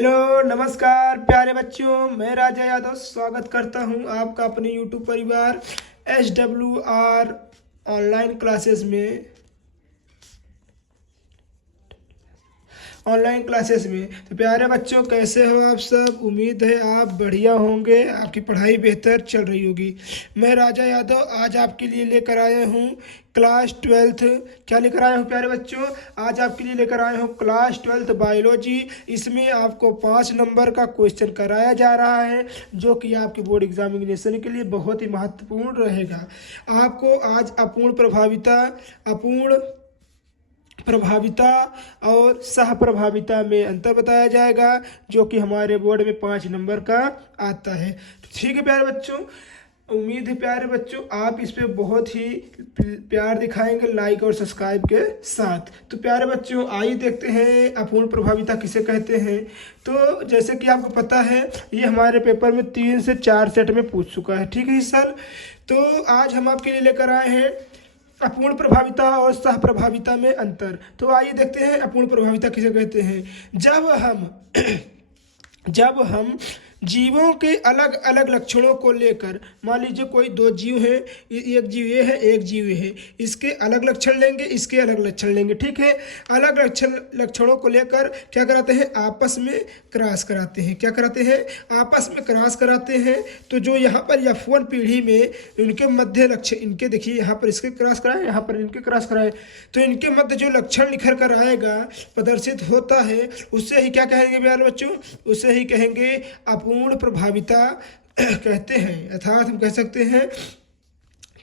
Hello नमस्कार प्यारे बच्चों, मैं राजा यादव स्वागत करता हूं आपका अपने यूट्यूब परिवार SWR ऑनलाइन क्लासेस में। तो प्यारे बच्चों, कैसे हो आप सब? उम्मीद है आप बढ़िया होंगे, आपकी पढ़ाई बेहतर चल रही होगी। मैं राजा यादव आज आपके लिए लेकर आया हूँ क्लास 12। क्या लेकर आया हूँ प्यारे बच्चों? आज आपके लिए लेकर आया हूँ क्लास 12 बायोलॉजी। इसमें आपको 5 नंबर का क्वेश्चन कराया जा रहा है, जो कि आपके बोर्ड एग्जामिनेशन के लिए बहुत ही महत्वपूर्ण रहेगा। आपको आज अपूर्ण प्रभाविता और सह प्रभाविता में अंतर बताया जाएगा, जो कि हमारे बोर्ड में 5 नंबर का आता है। तो ठीक है प्यारे बच्चों, उम्मीद है प्यारे बच्चों आप इस पे बहुत ही प्यार दिखाएंगे लाइक और सब्सक्राइब के साथ। तो प्यारे बच्चों आइए देखते हैं अपूर्ण प्रभाविता किसे कहते हैं। तो जैसे कि आपको पता है, ये हमारे पेपर में 3 से 4 सेट में पूछ चुका है, ठीक है इस साल। तो आज हम आपके लिए लेकर आए हैं अपूर्ण प्रभाविता और सह प्रभाविता में अंतर। तो आइए देखते हैं अपूर्ण प्रभाविता किसे कहते हैं। जब हम जीवों के अलग अलग लक्षणों को लेकर, मान लीजिए कोई 2 जीव हैं, एक जीव ये है एक जीव ये है, इसके अलग लक्षण लेंगे, इसके अलग लक्षण लेंगे, ठीक है। अलग लक्षणों को लेकर क्या कराते हैं? आपस में क्रॉस कराते हैं। क्या कराते हैं? आपस में क्रॉस कराते हैं। तो जो यहाँ पर F1 पीढ़ी में इनके मध्य लक्षण, इनके देखिए यहाँ पर इसके क्रॉस कराए, यहाँ पर इनके क्रॉस कराए, तो इनके मध्य जो लक्षण निखर कर आएगा, प्रदर्शित होता है, उससे ही क्या कहेंगे प्यारे बच्चों? उससे ही कहेंगे अपूर्ण प्रभाविता कहते हैं। अर्थात हम कह सकते हैं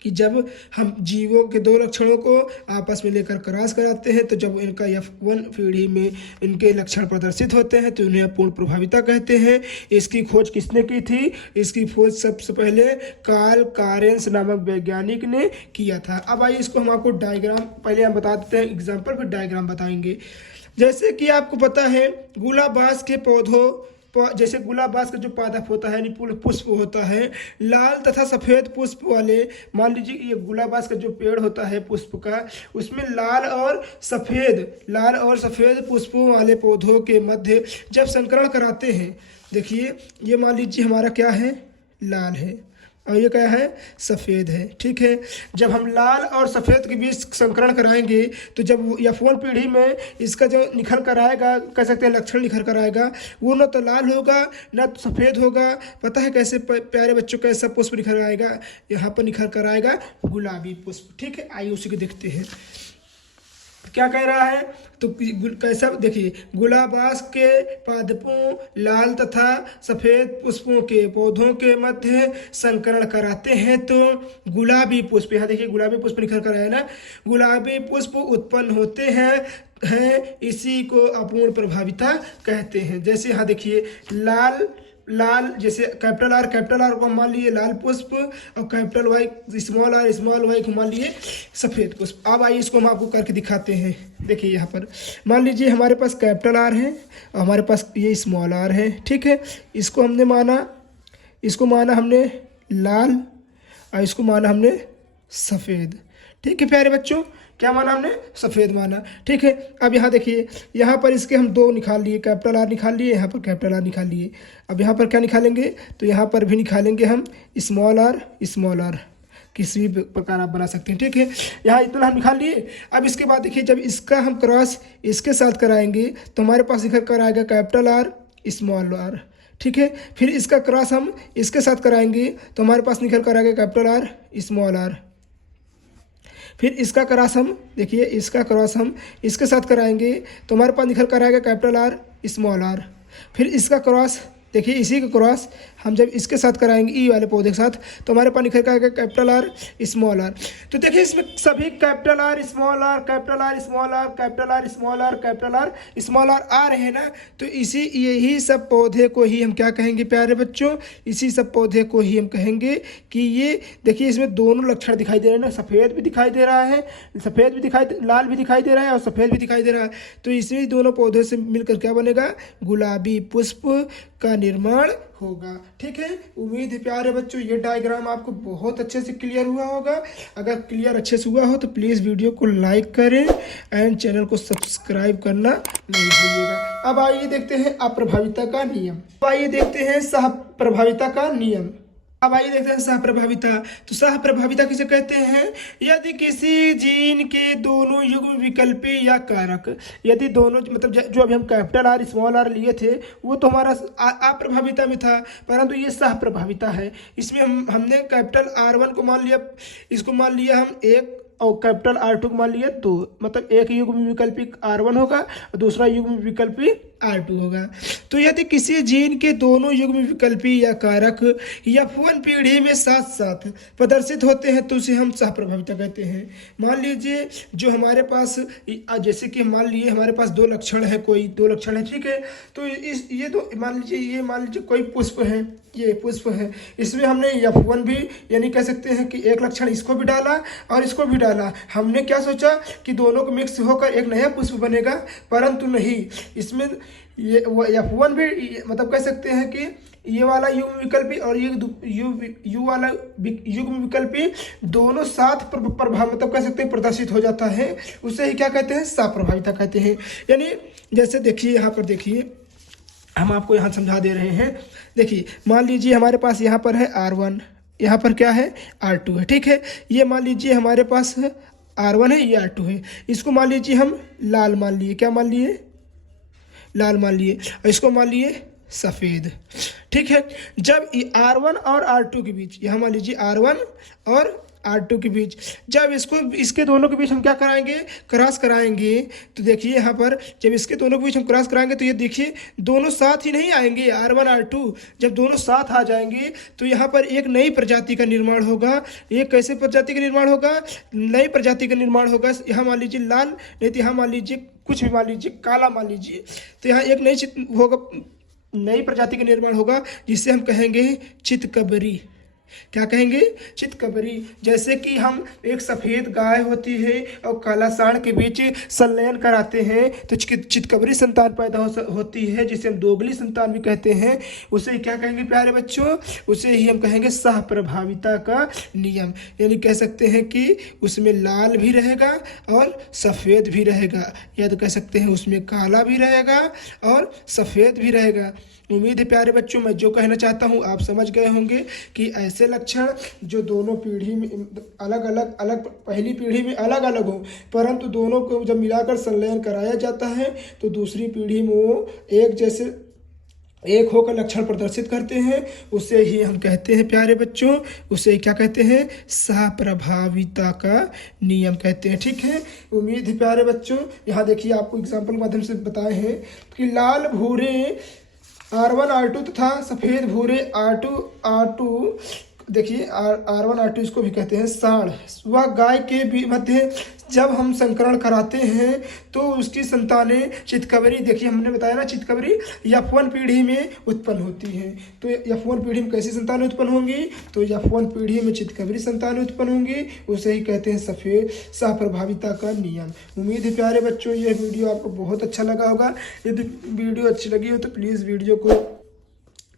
कि जब हम जीवों के 2 लक्षणों को आपस में लेकर क्रॉस कराते हैं, तो जब इनका F1 पीढ़ी में इनके लक्षण प्रदर्शित होते हैं, तो इन्हें अपूर्ण प्रभाविता कहते हैं। इसकी खोज किसने की थी? इसकी खोज सबसे पहले कार्ल कारेंस नामक वैज्ञानिक ने किया था। अब आइए इसको हम आपको डायग्राम पहले हम बता देते हैं, एग्जाम्पल फिर डायग्राम बताएंगे। जैसे कि आपको पता है, गुलाबास के पौधों, जैसे गुलाबास का जो पादप होता है, पुष्प होता है, लाल तथा सफ़ेद पुष्प वाले, मान लीजिए ये गुलाबास का जो पेड़ होता है पुष्प का, उसमें लाल और सफ़ेद पुष्पों वाले पौधों के मध्य जब संकरण कराते हैं, देखिए ये मान लीजिए हमारा क्या है? लाल है, और ये क्या है? सफ़ेद है, ठीक है। जब हम लाल और सफ़ेद के बीच संकरण कराएंगे, तो जब F1 पीढ़ी में इसका जो निखर कर आएगा, कह सकते हैं लक्षण निखर कर आएगा, वो न तो लाल होगा न तो सफ़ेद होगा। पता है कैसे प्यारे बच्चों कैसा पुष्प निखर आएगा? यहाँ पर निखर कर आएगा गुलाबी पुष्प, ठीक है। आइए उसी को देखते हैं क्या कह रहा है। तो कैसा, देखिए, गुलाबास के पादपों लाल तथा सफ़ेद पुष्पों के पौधों के मध्य संकरण कराते हैं, तो गुलाबी पुष्प, यहाँ देखिए गुलाबी पुष्प निखर कर आया ना, गुलाबी पुष्प उत्पन्न होते हैं इसी को अपूर्ण प्रभाविता कहते हैं। जैसे यहाँ देखिए लाल जैसे कैपिटल आर को मान लिए लाल पुष्प, और कैपिटल वाई स्मॉल वाई को मान लिए सफ़ेद पुष्प। अब आइए इसको हम आपको करके दिखाते हैं। देखिए यहाँ पर मान लीजिए हमारे पास कैपिटल आर है और हमारे पास ये स्मॉल आर है, ठीक है। इसको माना हमने लाल और इसको माना हमने सफ़ेद, ठीक है प्यारे बच्चों। क्या माना हमने? सफ़ेद माना, ठीक है। अब यहाँ देखिए, यहाँ पर इसके हम 2 निकाल लिए, कैपिटल आर निकाल लिए, यहाँ पर कैपिटल आर निकाल लिए। अब यहाँ पर क्या निकालेंगे? तो यहाँ पर भी निकालेंगे हम स्मॉल आर, किसी भी प्रकार आप बना सकते हैं, ठीक है। यहाँ इतना हम निकाल लिए। अब इसके बाद देखिए, जब इसका हम क्रॉस इसके साथ कराएंगे, तो हमारे पास निकल कर आएगा कैपिटल आर स्मॉल आर, ठीक है। फिर इसका क्रॉस हम इसके साथ कराएंगे, तो हमारे पास निकल कर आएगा कैपिटल आर स्मॉल आर। फिर इसका क्रॉस हम देखिए, इसका क्रॉस हम इसके साथ कराएंगे, तो हमारे पास निकल कर आएगा कैपिटल आर स्मॉल आर। फिर इसका क्रॉस देखिए, इसी का क्रॉस हम जब इसके साथ कराएंगे ई वाले पौधे के साथ, तो हमारे पास निकल कर आएगा कैपिटल आर स्मॉल आर। तो देखिए इसमें सभी capital R small R, capital R small R, capital R small R, capital R small R आ रहे हैं ना। तो यही सब पौधे को ही हम क्या कहेंगे प्यारे बच्चों? इसी सब पौधे को ही हम कहेंगे कि ये देखिए, इसमें दोनों लक्षण दिखाई दे रहे हैं ना, सफ़ेद भी दिखाई दे रहा है, लाल भी दिखाई दे रहा है और सफ़ेद भी दिखाई दे रहा है। तो इसी दोनों पौधे से मिलकर क्या बनेगा? गुलाबी पुष्प का निर्माण होगा। ठीक है, उम्मीद है प्यारे बच्चों ये डायग्राम आपको बहुत अच्छे से क्लियर हुआ होगा। अगर क्लियर अच्छे से हुआ हो तो प्लीज़ वीडियो को लाइक करें एंड चैनल को सब्सक्राइब करना नहीं भूलिएगा। अब आइए देखते हैं अप्रभाविता का नियम। अब आइए देखते हैं सहप्रभाविता का नियम। अब आइए देखते हैं सहप्रभाविता। तो सहप्रभाविता किसे कहते हैं? यदि किसी जीन के दोनों युग्म विकल्पी या कारक, यदि दोनों मतलब जो अभी हम कैपिटल आर स्मॉल आर लिए थे वो तो हमारा अप्रभाविता में था, परंतु ये सहप्रभाविता है। इसमें हमने कैपिटल R1 को मान लिया, इसको मान लिया हम 1 और कैपिटल R2 को मान लिया 2, मतलब एक युग्म विकल्पी R1 होगा और दूसरा युग्म विकल्पी R2 होगा। तो यदि किसी जीन के दोनों युग्म विकल्पी या कारक F1 पीढ़ी में साथ साथ प्रदर्शित होते हैं तो उसे हम सहप्रभाविता कहते हैं। मान लीजिए जो हमारे पास, जैसे कि मान लिए हमारे पास 2 लक्षण है, कोई 2 लक्षण है, ठीक है। तो ये तो मान लीजिए कोई पुष्प है, ये पुष्प है, इसमें हमने F1 भी यानी कह सकते हैं कि एक लक्षण इसको भी डाला और इसको भी डाला। हमने क्या सोचा कि दोनों को मिक्स होकर एक नया पुष्प बनेगा, परंतु नहीं, इसमें ये F1 भी मतलब कह सकते हैं कि ये वाला युग्म विकल्पी और ये यू वाला युग्म विकल्पी दोनों साथ प्रभाव मतलब कह सकते हैं प्रदर्शित हो जाता है, उसे ही क्या कहते हैं? सहप्रभाविता कहते हैं। यानी जैसे देखिए यहाँ पर, देखिए हम आपको यहाँ समझा दे रहे हैं। देखिए मान लीजिए हमारे पास यहाँ पर है R1, यहाँ पर क्या है? R2 है, ठीक है। ये मान लीजिए हमारे पास है R1 है, ये R2 है। इसको मान लीजिए हम लाल मान लिए, क्या मान लिए? लाल मान लिए, और इसको मान लिए सफ़ेद, ठीक है। जब R1 और R2 के बीच, यहाँ मान लीजिए R1 और R2 के बीच, जब इसके दोनों के बीच हम क्या कराएंगे? क्रॉस कराएंगे। तो देखिए यहाँ पर जब इसके दोनों के बीच हम क्रॉस कराएंगे तो ये देखिए दोनों साथ ही नहीं आएंगे, R1 R2 जब दोनों साथ आ जाएंगे तो यहाँ पर एक नई प्रजाति का निर्माण होगा। एक कैसे प्रजाति का निर्माण होगा? नई प्रजाति का निर्माण होगा। यहाँ मान लीजिए लाल, नहीं तो यहाँ मान लीजिए कुछ भी, मान लीजिए काला मान लीजिए, तो यहाँ एक नई प्रजाति का निर्माण होगा जिसे हम कहेंगे चितकबरी। क्या कहेंगे? चितकबरी। जैसे कि हम एक सफ़ेद गाय होती है और काला सांड के बीच संलयन कराते हैं तो चितकबरी संतान पैदा होती है, जिसे हम दोगली संतान भी कहते हैं। उसे क्या कहेंगे प्यारे बच्चों? उसे ही हम कहेंगे सहप्रभाविता का नियम। यानी कह सकते हैं कि उसमें लाल भी रहेगा और सफ़ेद भी रहेगा, या तो कह सकते हैं उसमें काला भी रहेगा और सफ़ेद भी रहेगा। उम्मीद है प्यारे बच्चों मैं जो कहना चाहता हूँ आप समझ गए होंगे कि ऐसे लक्षण जो दोनों पीढ़ी में अलग पहली पीढ़ी में अलग अलग हो, परंतु दोनों को जब मिलाकर संलयन कराया जाता है तो दूसरी पीढ़ी में वो एक होकर लक्षण प्रदर्शित करते हैं। उसे ही हम कहते हैं प्यारे बच्चों, उसे क्या कहते हैं? सहप्रभाविता का नियम कहते हैं। ठीक है, उम्मीद है प्यारे बच्चों यहाँ देखिए आपको एग्जाम्पल के माध्यम से बताए हैं कि लाल भूरे R1 R2 तथा सफ़ेद भूरे R2 देखिए R1 R2 इसको भी कहते हैं सांड, वह गाय के मध्य जब हम संकरण कराते हैं तो उसकी संतानें चितकबरी, देखिए हमने बताया ना चितकबरी F1 पीढ़ी में उत्पन्न होती हैं। तो F1 पीढ़ी में कैसी संतानें उत्पन्न होंगी? तो F1 पीढ़ी में चितकबरी संतानें उत्पन्न होंगी, उसे ही कहते हैं सहप्रभाविता का नियम। उम्मीद है प्यारे बच्चों यह वीडियो आपको बहुत अच्छा लगा होगा। यदि वीडियो अच्छी लगी हो तो प्लीज़ वीडियो को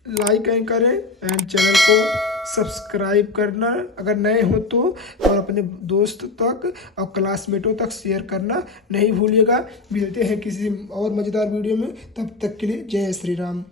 लाइक करें एंड चैनल को सब्सक्राइब करना अगर नए हो तो, और अपने दोस्त तक और क्लासमेटों तक शेयर करना नहीं भूलिएगा। मिलते हैं किसी और मज़ेदार वीडियो में, तब तक के लिए जय श्री राम।